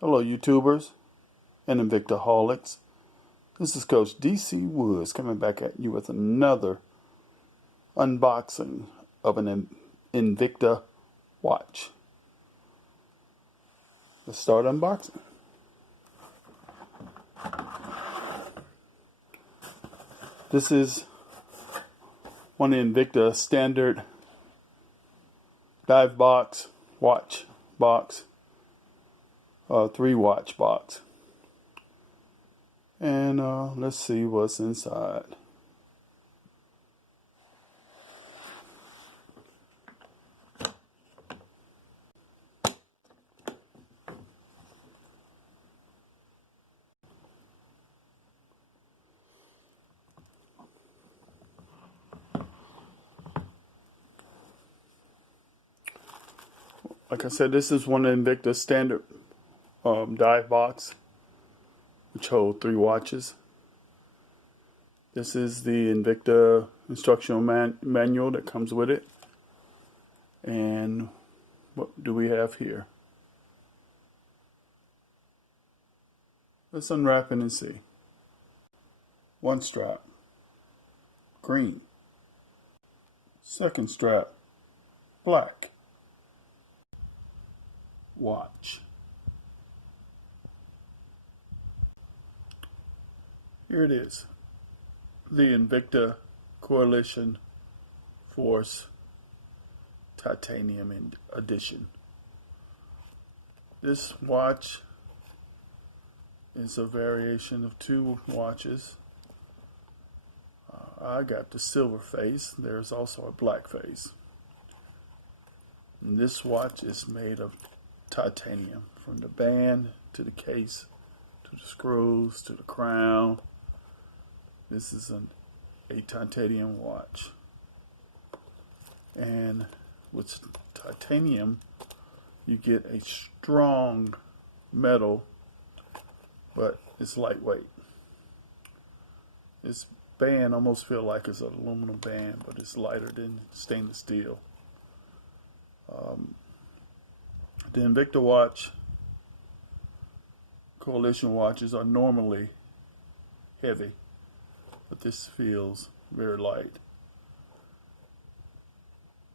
Hello, YouTubers and Invictaholics. This is Coach DC Woods coming back at you with another unboxing of an Invicta watch. Let's start unboxing. This is one Invicta standard dive box watch box. 3-watch box, and let's see what's inside. Like I said, this is one of Invicta standard dive box, which hold 3 watches. This is the Invicta instructional manual that comes with it. And what do we have here? Let's unwrap it and see. One strap, green. Second strap, black. Watch. Here it is, the Invicta Coalition Force Titanium Edition. This watch is a variation of 2 watches. I got the silver face. There's also a black face. And this watch is made of titanium, from the band to the case to the screws to the crown. This is a titanium watch, and with titanium you get a strong metal, but it's lightweight. This band almost feels like it's an aluminum band, but it's lighter than stainless steel. The Invicta watch Coalition watches are normally heavy, but this feels very light.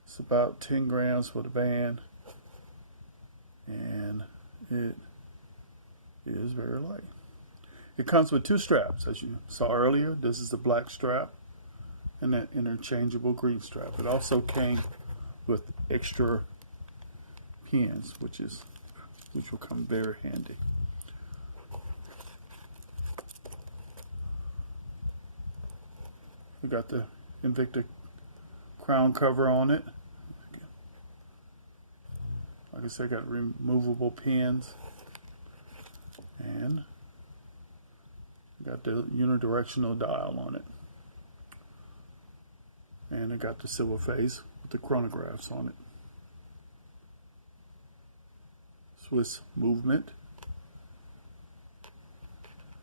It's about 10 grams for the band, and it is very light. It comes with 2 straps, as you saw earlier. This is the black strap and that interchangeable green strap. It also came with extra pins, which will come very handy. We got the Invicta crown cover on it. Like I said, got removable pins, and got the unidirectional dial on it. And it got the silver face with the chronographs on it. Swiss movement.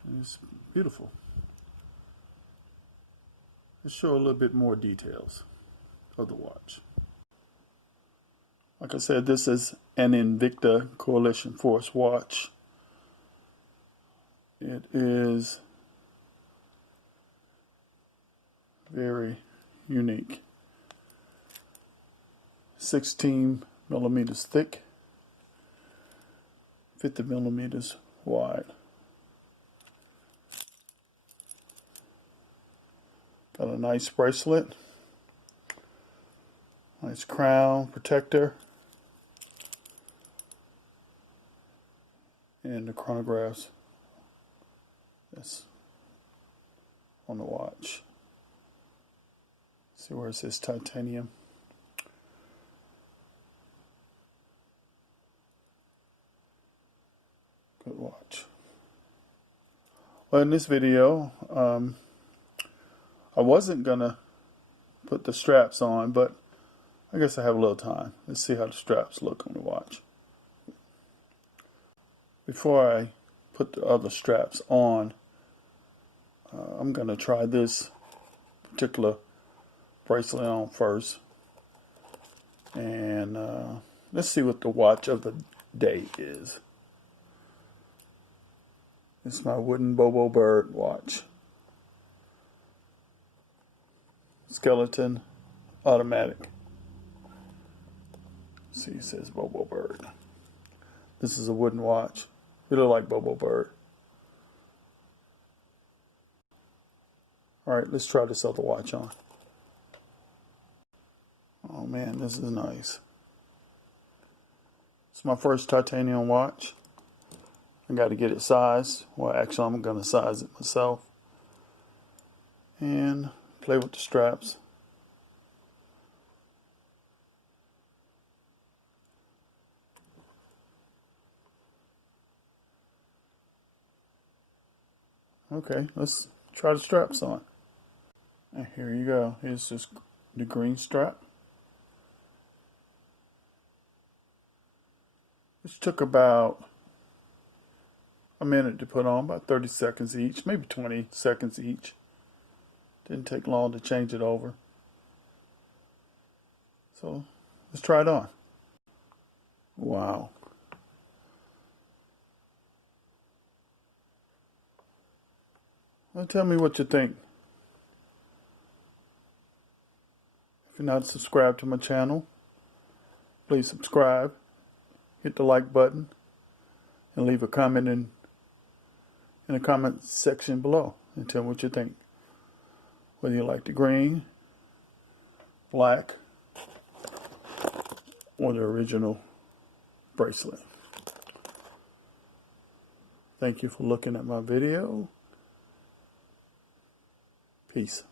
And it's beautiful. Let's show a little bit more details of the watch. Like I said, this is an Invicta Coalition Force watch. It is very unique. 16 millimeters thick, 50 millimeters wide. Got a nice bracelet, nice crown protector, and the chronographs that's on the watch. See where it says titanium. Good watch. Well, in this video, I wasn't gonna put the straps on, but I guess I have a little time. Let's see how the straps look on the watch. Before I put the other straps on, I'm gonna try this particular bracelet on first, and let's see what the watch of the day is. It's my wooden Bobo Bird watch. Skeleton, automatic. See, it says Bobo Bird. This is a wooden watch. It looks like Bobo Bird. Alright, let's try this other watch on. Oh man, this is nice. It's my first titanium watch. I got to get it sized. Well, actually, I'm going to size it myself. And play with the straps. Okay, let's try the straps on. And here you go. Here's just the green strap. This took about a minute to put on, about 30 seconds each, maybe 20 seconds each. Didn't take long to change it over. So let's try it on. Wow. Well, tell me what you think. If you're not subscribed to my channel, please subscribe, hit the like button, and leave a comment in the comment section below and tell me what you think. Whether you like the green, black, or the original bracelet. Thank you for looking at my video. Peace.